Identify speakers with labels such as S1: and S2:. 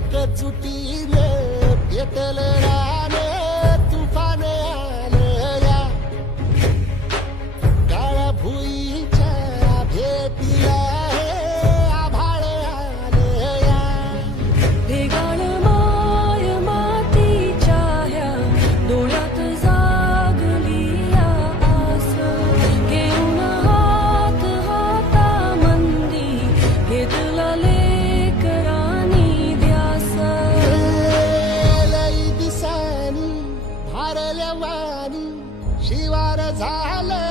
S1: एकजुटीने भेटले. वाणी शिवार झालं.